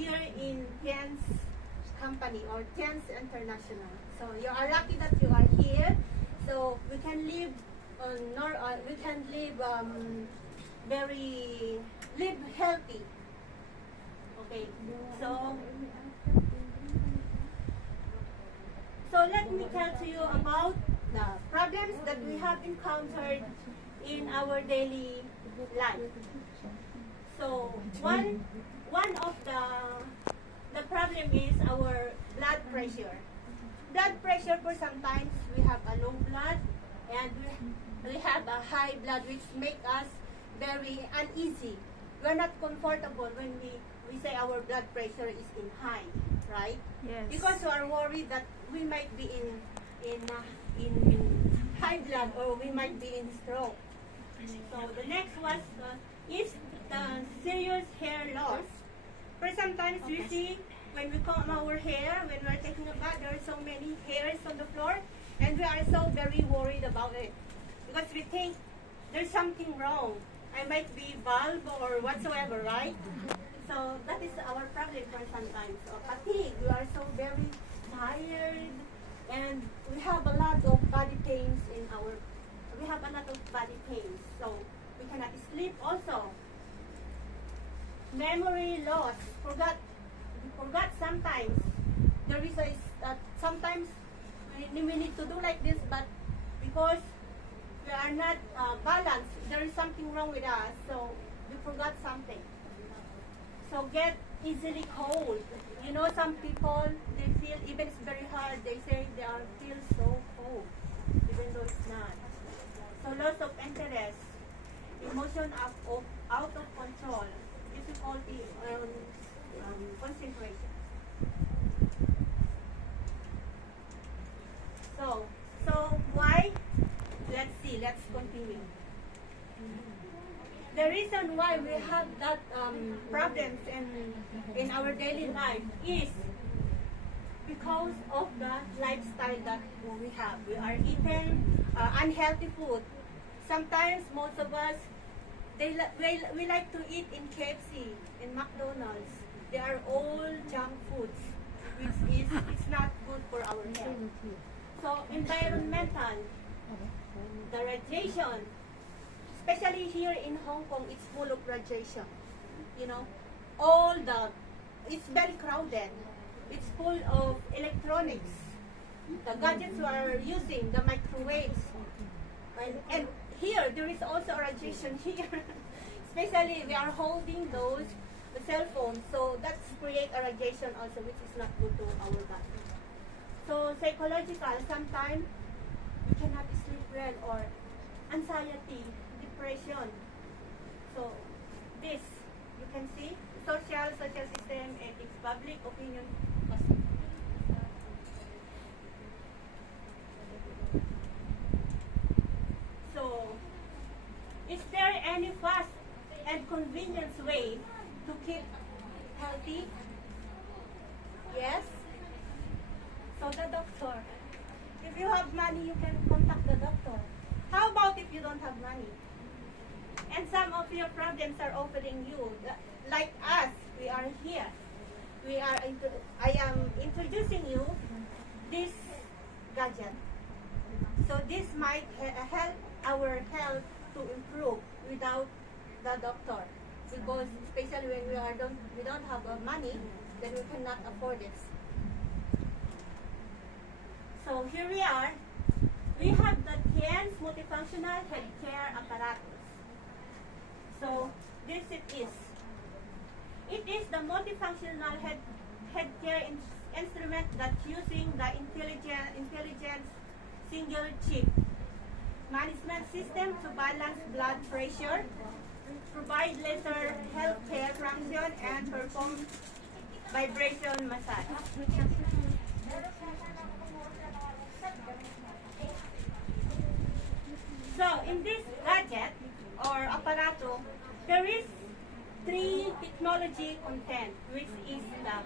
here in Tian's company or Tian's International. So you are lucky that you are here. So we can live we can live live healthy. Okay. So let me tell to you about the problems that we have encountered in our daily life. So one of the problem is our blood pressure. Blood pressure, for sometimes we have a low blood and we have a high blood, which make us very uneasy. We're not comfortable when we say our blood pressure is in high, right? Yes. Because we are worried that we might be in high blood or we might be in stroke. So the next was is the serious hair loss. For sometimes we see when we comb our hair, when we're taking a bath, there are so many hairs on the floor, and we are so very worried about it because we think there's something wrong. I might be bald or whatsoever, right? So that is our problem for sometimes. So fatigue, we are so very tired, and we have a lot of body pains so we cannot sleep also. Memory loss, we forgot sometimes. The reason is that sometimes we need to do like this, but because we are not balanced, there is something wrong with us, so we forgot something. So get easily cold. You know, some people, they feel, even it's very hard, they say they feel so cold, even though it's not. So loss of interest, emotion out of control, difficulty concentration. So why? Let's continue. The reason why we have that problems in our daily life is because of the lifestyle that we have. We are eating unhealthy food. Sometimes most of us, we like to eat in KFC, in McDonald's. They are all junk foods, which is it's not good for our health. So environmental, the radiation, especially here in Hong Kong, it's full of radiation. You know, it's very crowded. It's full of electronics. The gadgets we are using, the microwaves. And here, there is also radiation here. Especially, we are holding the cell phones. So that's create a radiation also, which is not good to our body. So psychological, sometimes we cannot sleep well, or anxiety, depression. So this, you can see, social system, ethics, public opinion. So, is there any fast and convenient way to keep healthy? Yes? So the doctor. If you have money, you can contact the doctor. How about if you don't have money? And some of your problems are offering you. Like us, we are here. I am introducing you this gadget. So this might help our health to improve without the doctor. Because especially when we don't have money, then we cannot afford it. So here we are. We have the Tian's multifunctional healthcare apparatus. So this it is. It is the multifunctional healthcare instrument that using the intelligent single chip management system to balance blood pressure, provide laser healthcare function, and perform vibration massage. So in this gadget or apparatus, there is 3 technology content, which is the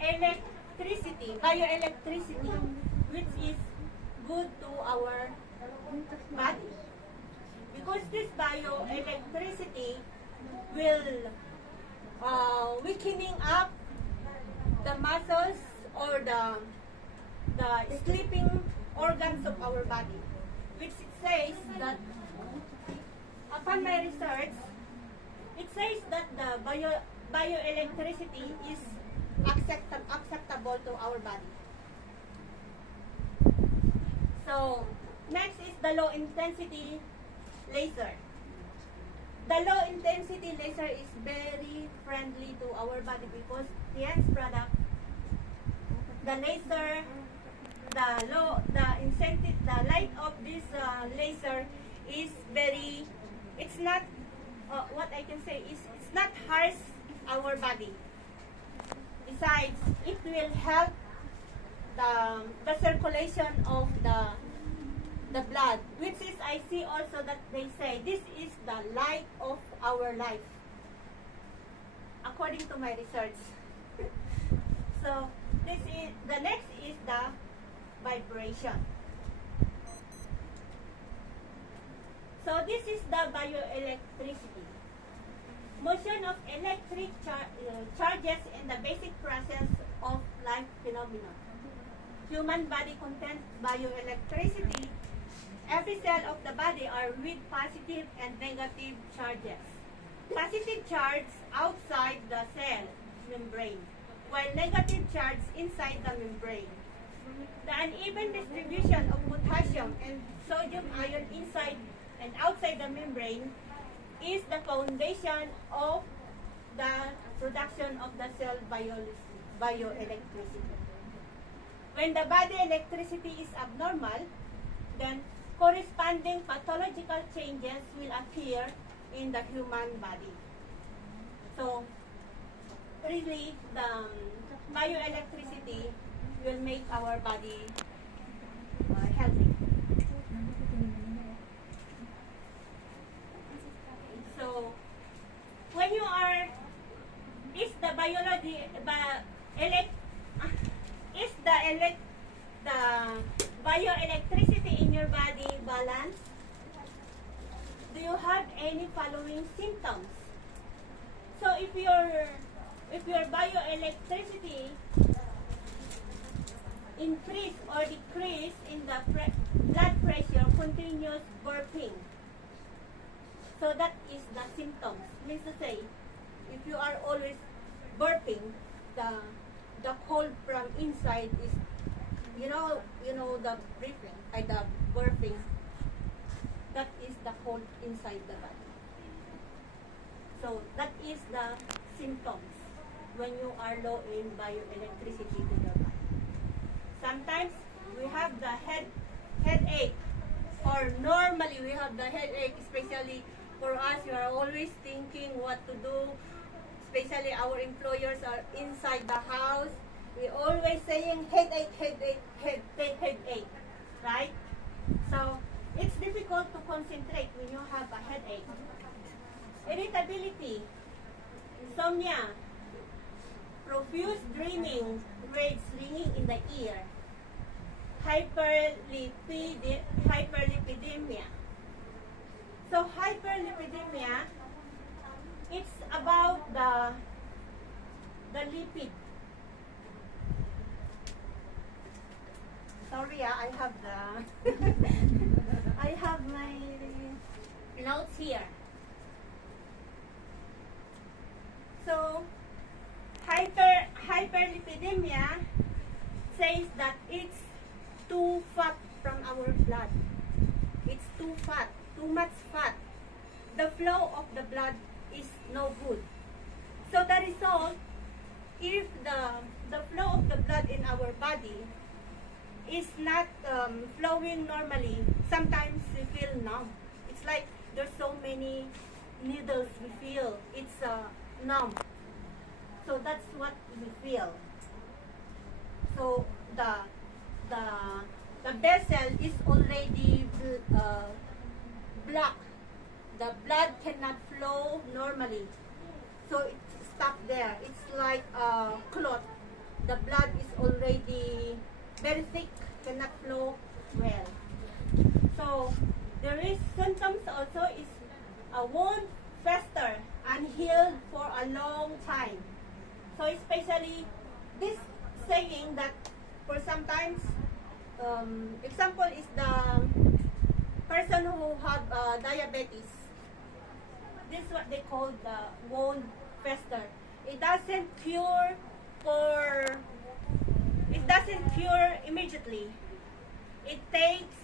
electricity, bioelectricity, which is good to our body. Because this bioelectricity will weakening up the muscles or the sleeping organs of our body, which it says that upon my research, it says that the bioelectricity is acceptable to our body. So next is the low intensity laser. The low intensity laser is very friendly to our body because the end product, the laser, the light of this laser is very, it's not, what I can say is it's not harsh our body. Besides, it will help the circulation of the blood, which is, I see also that they say this is the light of our life, according to my research. So this is, the next is the vibration. So this is the bioelectricity. Motion of electric charges in the basic process of life phenomena. Human body contains bioelectricity. Every cell of the body are with positive and negative charges. Positive charge outside the cell membrane, while negative charge inside the membrane. The uneven distribution of potassium and sodium ion inside and outside the membrane is the foundation of the production of the cell bioelectricity. When the body electricity is abnormal, then corresponding pathological changes will appear in the human body. So, really, the bioelectricity will make our body healthy. So, when you are, is the bioelectricity in your body balanced? Do you have any following symptoms? So if your bioelectricity increase or decrease in the blood pressure, continuous burping. So that is the symptoms. Means to say, if you are always burping, the cold from inside is, you know the breathing, the burping. That is the cold inside the body. So that is the symptoms when you are low in bioelectricity to your body. Sometimes we have the headache, or normally we have the headache, especially for us, we are always thinking what to do, especially our employers are inside the house. We always saying headache, right? So it's difficult to concentrate when you have a headache. Irritability, insomnia, profuse dreaming, words ringing in the ear, hyperlipidemia. So hyperlipidemia, it's about the lipid. Sorry, I have I have my notes here. So hyperlipidemia says that it's too fat from our blood. It's too fat, too much fat. The flow of the blood is no good. So the result, if the flow of the blood in our body is not flowing normally, sometimes we feel numb. It's like there's so many needles we feel. It's numb. So that's what we feel. So the vessel is already blocked. The blood cannot flow normally. So it's stuck there. It's like a clot. The blood is already very thick, cannot flow well. So there is symptoms also is a wound fester unhealed for a long time. So especially this saying that for sometimes, example is the person who have diabetes. This is what they call the wound fester. It doesn't cure immediately. It takes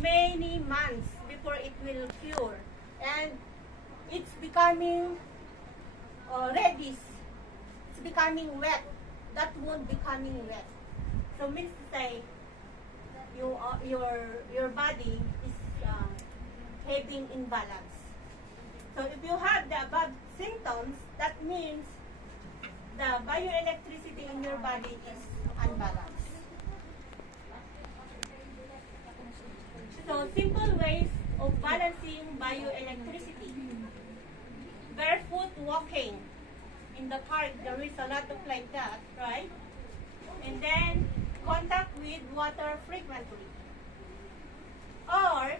many months before it will cure, and it's becoming reddish. It's becoming wet. That wound becoming wet. So means to say, your body is having imbalance. So if you have the above symptoms, that means the bioelectricity in your body is unbalanced. So simple ways of balancing bioelectricity. Barefoot walking. In the park, there is a lot of like that, right? And then contact with water frequently. Or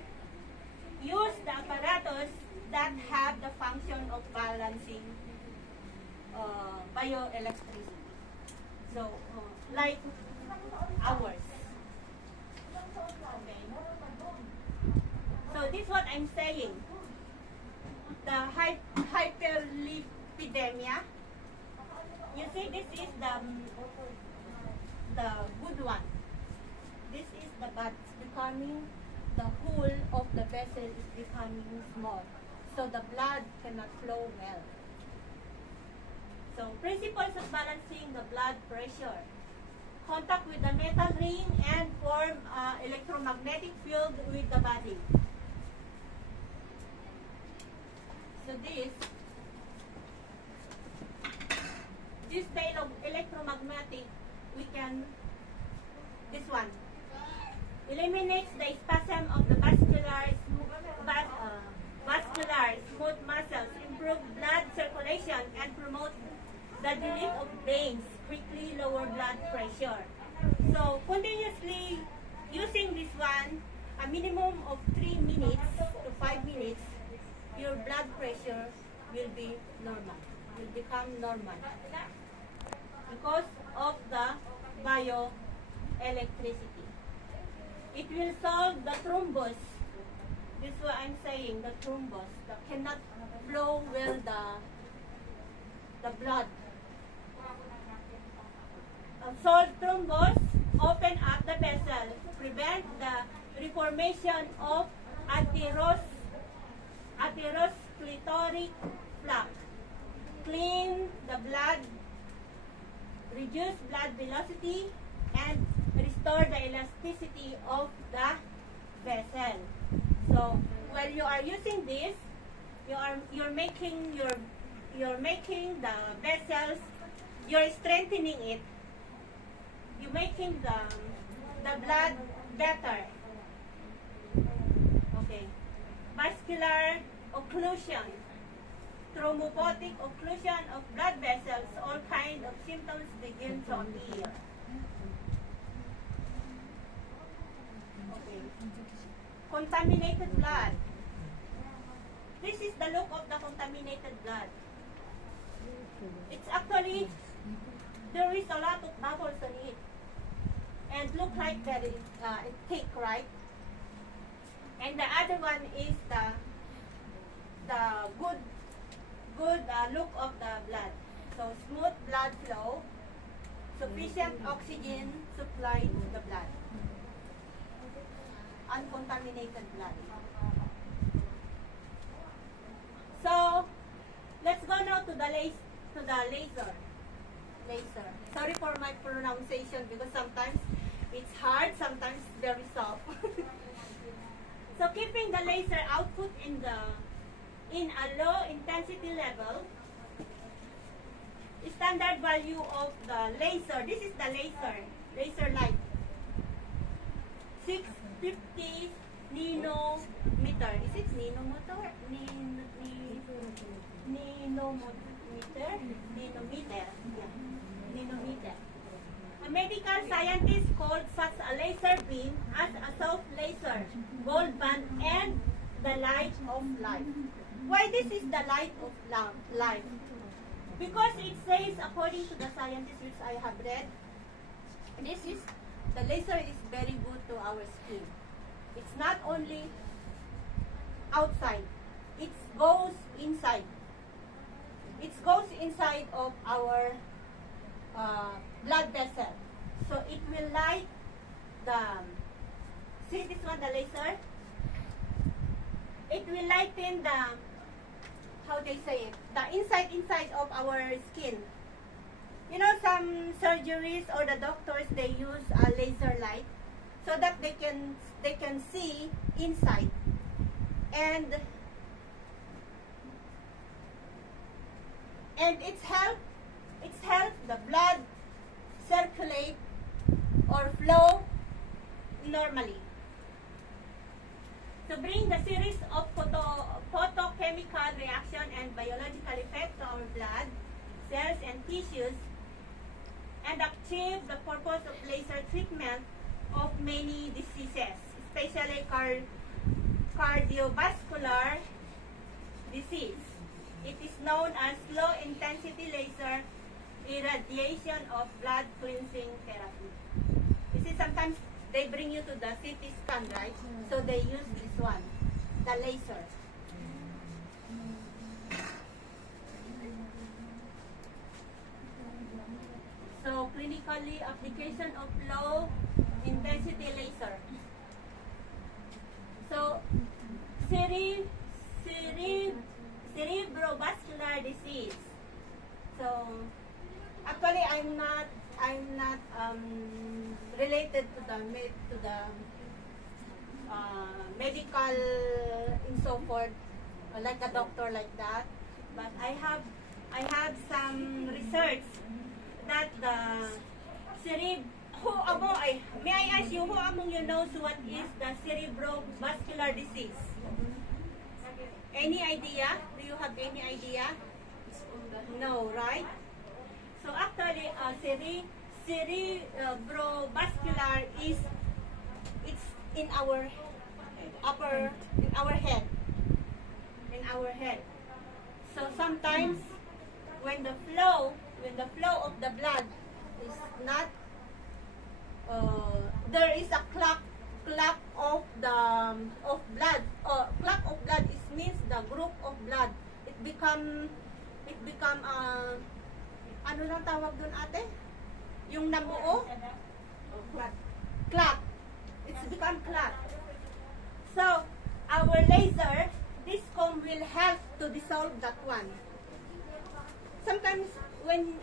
use the apparatus that have the function of balancing bioelectricity. So, like ours. Okay. So this is what I'm saying. The hyperlipidemia. You see, this is the good one. This is the bad. It's becoming, the hole of the vessel is becoming small, so the blood cannot flow well. So principles of balancing the blood pressure. Contact with the metal ring and form electromagnetic field with the body. So this style of electromagnetic, we can, this one, eliminates the spasm of the vascular smooth muscles, improve blood circulation, and promote the relief of veins, quickly lower blood pressure. So continuously using this one, a minimum of 3 minutes to 5 minutes, your blood pressure will be normal, will become normal because of the bioelectricity. It will solve the thrombus. This is what I'm saying, the thrombus that cannot flow well the blood. Solve thrombus, open up the vessel, prevent the reformation of atherosclerotic plaque, clean the blood, reduce blood velocity, and restore the elasticity of the vessel. So while you are using this, you're making the vessels, you're strengthening it. You're making the blood better. Okay. Vascular occlusion, thrombotic occlusion of blood vessels, all kinds of symptoms begin to appear. Okay. Contaminated blood. This is the look of the contaminated blood. It's actually, there is a lot of bubbles on it. And look like very thick, right? And the other one is the good look of the blood. So smooth blood flow, sufficient oxygen supply to the blood, uncontaminated blood. So let's go now to the laser. Sorry for my pronunciation because sometimes it's hard, sometimes very soft. So keeping the laser output in a low intensity level, standard value of the laser. This is the laser light. 650 nanometer. Is it nanometer? Nanometer. Yeah. Nanometer. A medical scientist called such a laser beam as a soft laser, gold band, and the light of life. Why this is the light of life? Because it says, according to the scientists which I have read, the laser is very good to our skin. It's not only outside, it goes inside. It goes inside of our blood vessel. So it will light see this one, the laser? It will lighten how they say it, the inside of our skin. You know, some surgeries or the doctors, they use a laser light so that they can see inside, and it's help the blood circulate or flow normally. To bring the series of photochemical reaction and biological effect to our blood, cells and tissues, and achieve the purpose of laser treatment of many diseases, especially cardiovascular disease. It is known as low intensity laser irradiation of blood cleansing therapy. You see, sometimes they bring you to the CT scan, right? So they use this one, the laser. So clinically, application of low intensity laser. So cerebrovascular disease. So actually, I'm not related to the medical and so forth, like a doctor like that. But I have some research that may I ask you, who among you knows what is the cerebrovascular disease? Any idea? Do you have any idea? No, right? So actually, cerebrovascular it's in our head. So sometimes when the flow of the blood is not, there is a clot of blood. Clot of blood means the group of blood. It become ano lang tawag dun, ate? Yung namuo? Clot. It's become clot. So, our laser, this comb will help to dissolve that one. Sometimes, when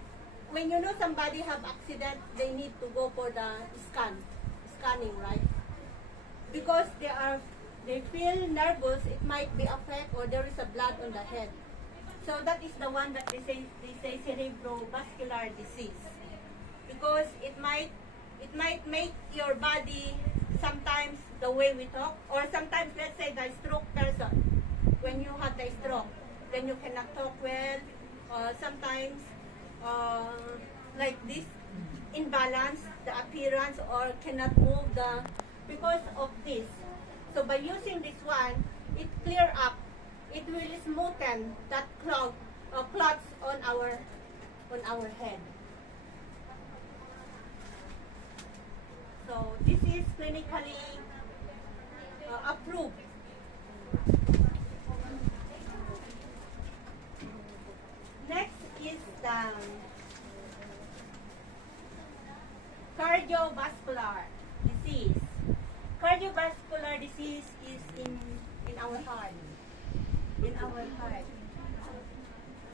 you know somebody have accident, they need to go for the scanning, right? Because they feel nervous, it might be affect or there is a blood on the head. So that is the one that they say cerebrovascular disease, because it might make your body sometimes the way we talk, or sometimes, let's say, the stroke person, when you have the stroke, then you cannot talk well, sometimes like this imbalance the appearance or cannot move because of this. So by using this one, it clear up. It will smoothen that clots on our head. So this is clinically approved. Next is the cardiovascular disease. Cardiovascular disease is in our heart. In our heart.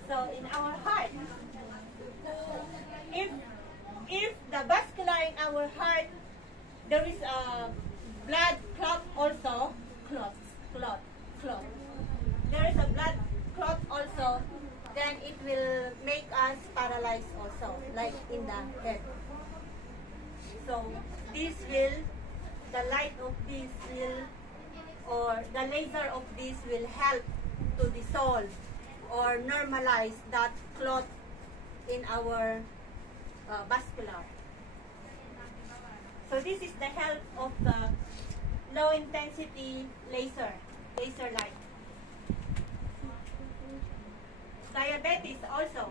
So in our heart, if the vascular in our heart, there is a blood clot also, clot. There is a blood clot also, then it will make us paralyzed also, like in the head. So the light of this or the laser of this will help to dissolve or normalize that clot in our vascular. So this is the help of the low intensity laser light. diabetes also.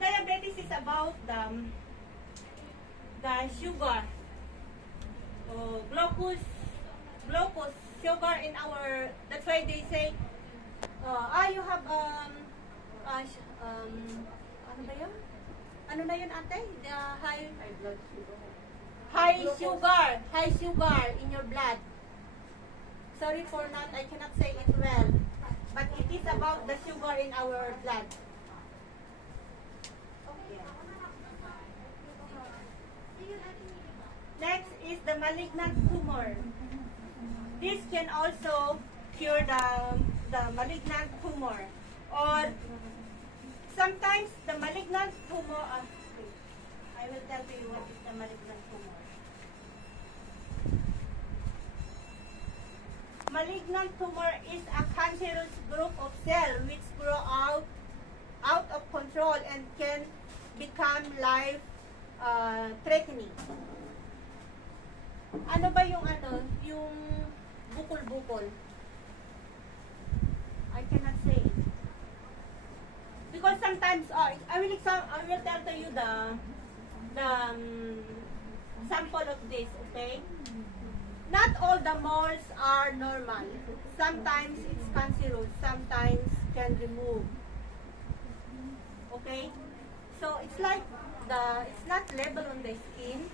Diabetes is about the sugar, glucose sugar in our. That's why they say, you have ano ba yun? Ano na yun, ate? The high blood sugar. High sugar in your blood. Sorry for not, I cannot say it well. But it is about the sugar in our blood. Next is the malignant tumor. This can also cure the malignant tumor. Or sometimes the malignant tumor, I will tell you what is the malignant tumor. Malignant tumor is a cancerous group of cells which grow out of control and can become life threatening. Ano ba yung yung bukol-bukol? I cannot say it. Because sometimes, I will tell to you the sample of this, okay? Not all the moles are normal. Sometimes it's cancerous, sometimes can remove. Okay? So it's like it's not level on the skin.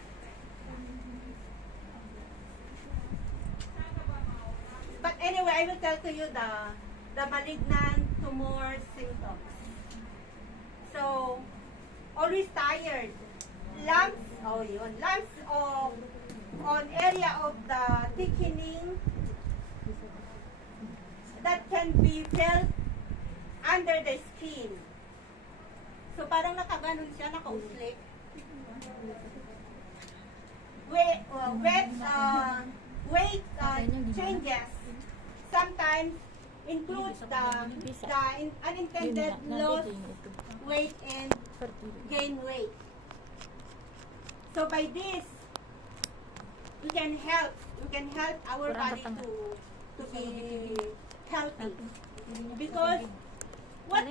But anyway, I will tell to you the malignant tumor symptoms. So, always tired. Lumps, lumps on area of the thickening that can be felt under the skin. So, parang nakaganon siya, nakauslik. Weight changes sometimes includes the unintended loss weight and gain weight. So by this, we can help our body to be healthy, because what